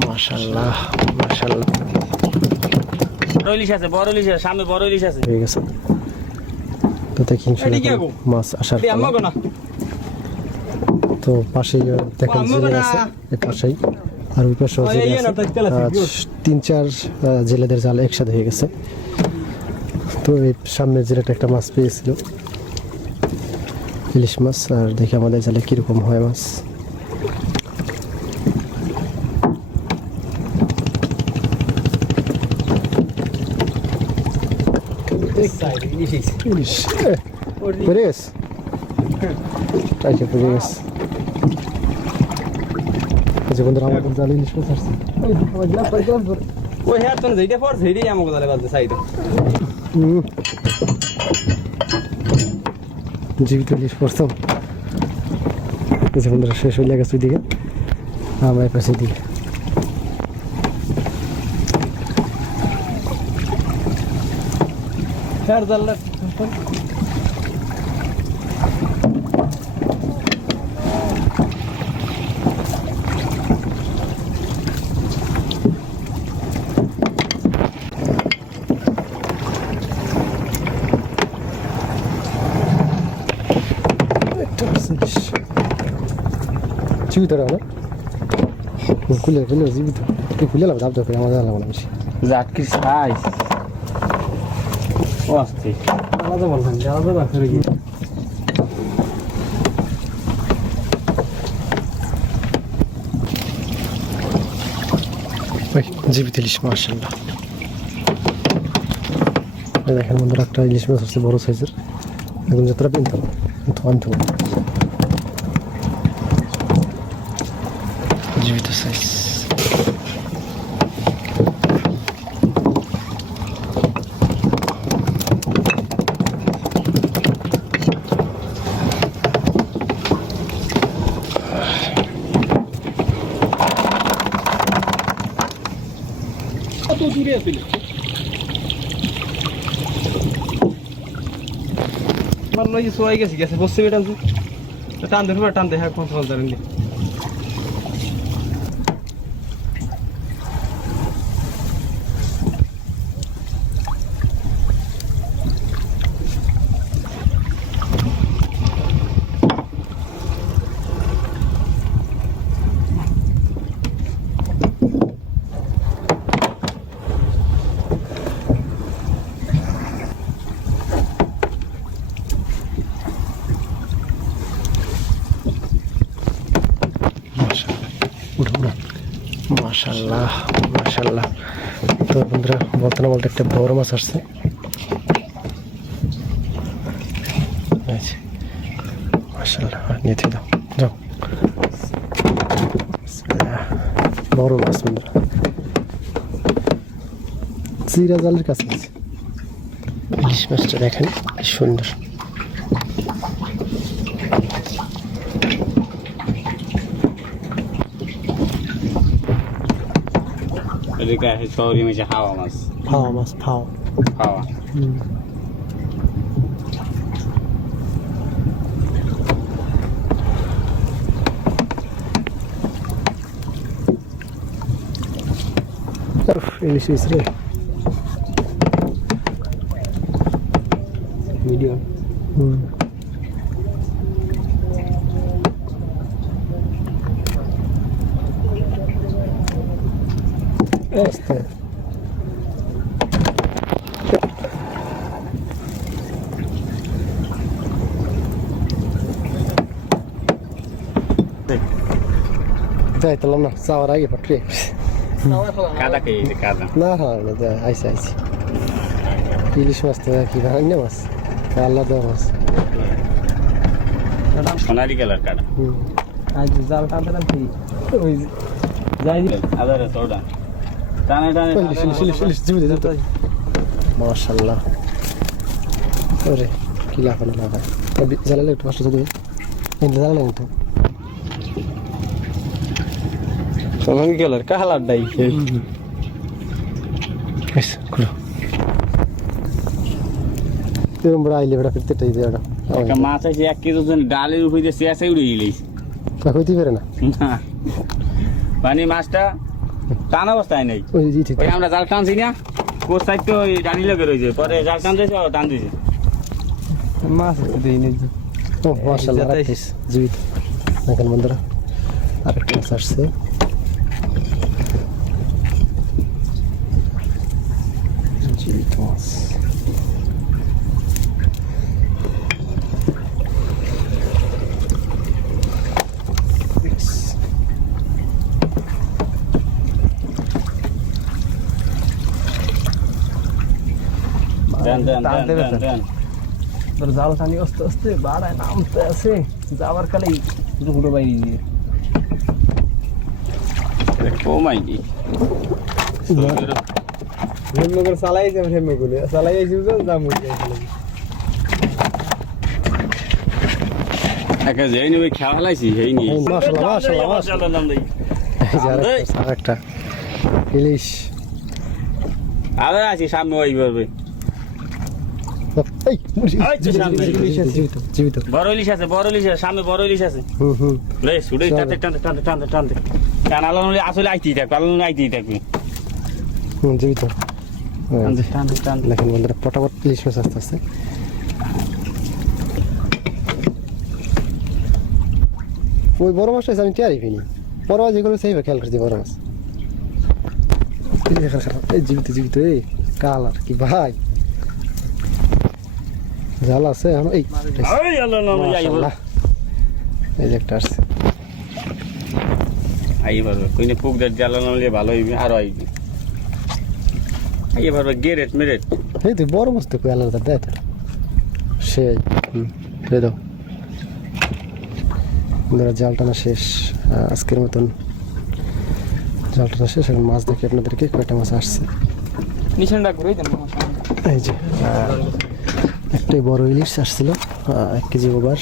মাশাআল্লাহ মাশাআল্লাহ। বড় ইলিশ আছে, বড় ইলিশ আছে, সামনে বড় ইলিশ আছে। হয়ে গেছে তো দেখি ইনশাআল্লাহ মাছ আসার পালা। তো পাশেই দেখেন জেলে আছে, এর পাশেই আর ওই পাশেও জেলে আছে। 3-4 জেলেদের জাল একসাথে হয়ে গেছে। তো এই সামনের জেলেটা একটা মাছ পেয়েছিল, ইলিশ মাছ। আর দেখি আমাদের জালে কিরকম হয় মাছ। ইলিশ পড়ে গেছে, টাইটে পড়ে গেছে। যে বন্ধুরা আমাদের জালে ইলিশ মাছ আসছে, ওই হ্যাঁ তো যেটা পর সেটাই আমাকে জালে বাজে সাইড জীবিত ইলিশ পড়তাম। যে বন্ধুরা শেষ হয়ে গেছে ওইদিকে, আমরা এই পাশে দিকে হ্যাঁ জানলা জীবিত না খুলে খুলে জীবিত খুলে লাভ দাব করে আমাদের আলাদা বেশি জাটকি সাইজ ও আসছে আলাদা বলবেন আলাদা বাকি গিয়ে জীবিত ইলিশ মাশাআল্লাহ। দেখেন বন্ধুরা একটা ইলিশ মাছ আসছে বড় সাইজের, এখন যতটা কিনতাম আনতে হবে জীবিত সাইজ। কত দূরে আছিল আমার লই সোয়াই গেছে গেছে বসে বেটান টান ধরবে টান দেখা কোন ফল ধরেন দি মাশাআল্লাহ মাশাআল্লাহ। তো বন্ধুরা বলতে না বলতে একটা বড় মাছ আসছে। মাশাআল্লাহ নিয়ে দাও যাও, বড় মাছ বন্ধুরা, জিরা জালের কাছে আছে। ইলিশ মাছটা দেখেন কি সুন্দর। এদিকে শহরি মেশে হাওয়া মাছ, ফাওয়া মাছ, ফাওয়া হাওয়া ইলিশ ইলিশ রে ভিডিও আস্তে যাই তাহলে না যাওয়ার আগে পাঠিয়ে কাদা খেয়েছে কাদা না হয় না, যা আইসে আইসি ইলিশ মাছ তো কি ভাঙা মাছ, আল্লাহ দেওয়া মাছ। সোনালি কালার কাদা আজ জাল টানতে টানতে ওই যাই আদার তোড়া টানে টানে মাশাআল্লাহ। ওরে কি লাফানো লাফায় জ্বালালে একটু কষ্ট দেবে, কিন্তু জ্বালালে কিন্তু সোনালি কালার কালার ডাই খুলো এরকম বড় আইলে বেড়া ফিরতে টাই দেওয়া একটা মাছ আছে 1 কেজি ওজন, ডালের উপরে চেঁচে উড়ে গেলিস হইতে পারে না। মানে মাছটা টান অবস্থায় নেই ওই জি ঠিক ওই আমরা জাল টানছি না কোচ সাইড তো ওই ডানি লেগে রয়েছে পরে জাল টান দিয়েছে ও টান দিয়েছে মাছ একটু দিই নি ও মাশাআল্লাহ যাতে- রাখিস জীবিত দেখেন বন্ধুরা আরেকটা মাছ আসছে জীবিত মাছ দেন দেন টান দেন দেবে দেন স্যার। দেন তোর জাল টানি আস্তে আস্তে বাড়ায় নামতে আছে যাওয়ার কালেই দুটো বাইরে দিয়ে ও মাই কি হেমে করে চালাই যাবে হেমে করে চালাই যাইছি তো দাম হয়ে যায় একা যাই নি ওই খেলা লাইছি এই নি মাশাআল্লাহ মাশাআল্লাহ মাশাআল্লাহ নাম দেই এই যে আরেকটা ইলিশ আবার আছি সামনে ওই পারবে এই মুরগি, এই যে সামনে। জীবিত জীবিত বড় ইলিশ আছে সামনে বড় ইলিশ আছে হুম লে সুড়ে চল। টানতে টানতে টানতে টানতে টানতে টানালো আসলে আইতেই থাকবে আলো আইতেই থাকবে জীবিত টানতে টানতে টানতে দেখেন বন্ধুরা পটাপট ইলিশ মাছ আস্তে আস্তে ওই বড় মাছটা আমি টিয়ারি ফিনি বড় মাছ যেগুলো সেইভাবে খেয়াল করছি বড় মাছ এই দেখেন খারাপ এই জীবিত জীবিত এই কালার কি ভাই জাল আছে এখন এই ওই আল্লাহ নাম যাই বল মাশাআল্লাহ। এই যে একটা আসছে আই পারবে কইনে পুক দে জ্বালানো হলে ভালো হইবে আর হইবে আই পারবে গেরেট মেরেট এই তুই বড় মাছ তো কই আলাদা দেয় তো সেই দে দাও বন্ধুরা জাল টানা শেষ আজকের মতন জাল টানা শেষ এখন মাছ দেখি আপনাদেরকে কয়টা মাছ আসছে নিশানটা ঘুরেই দেন এই যে একটাই বড় ইলিশ আসছিল 1 কেজি ওভার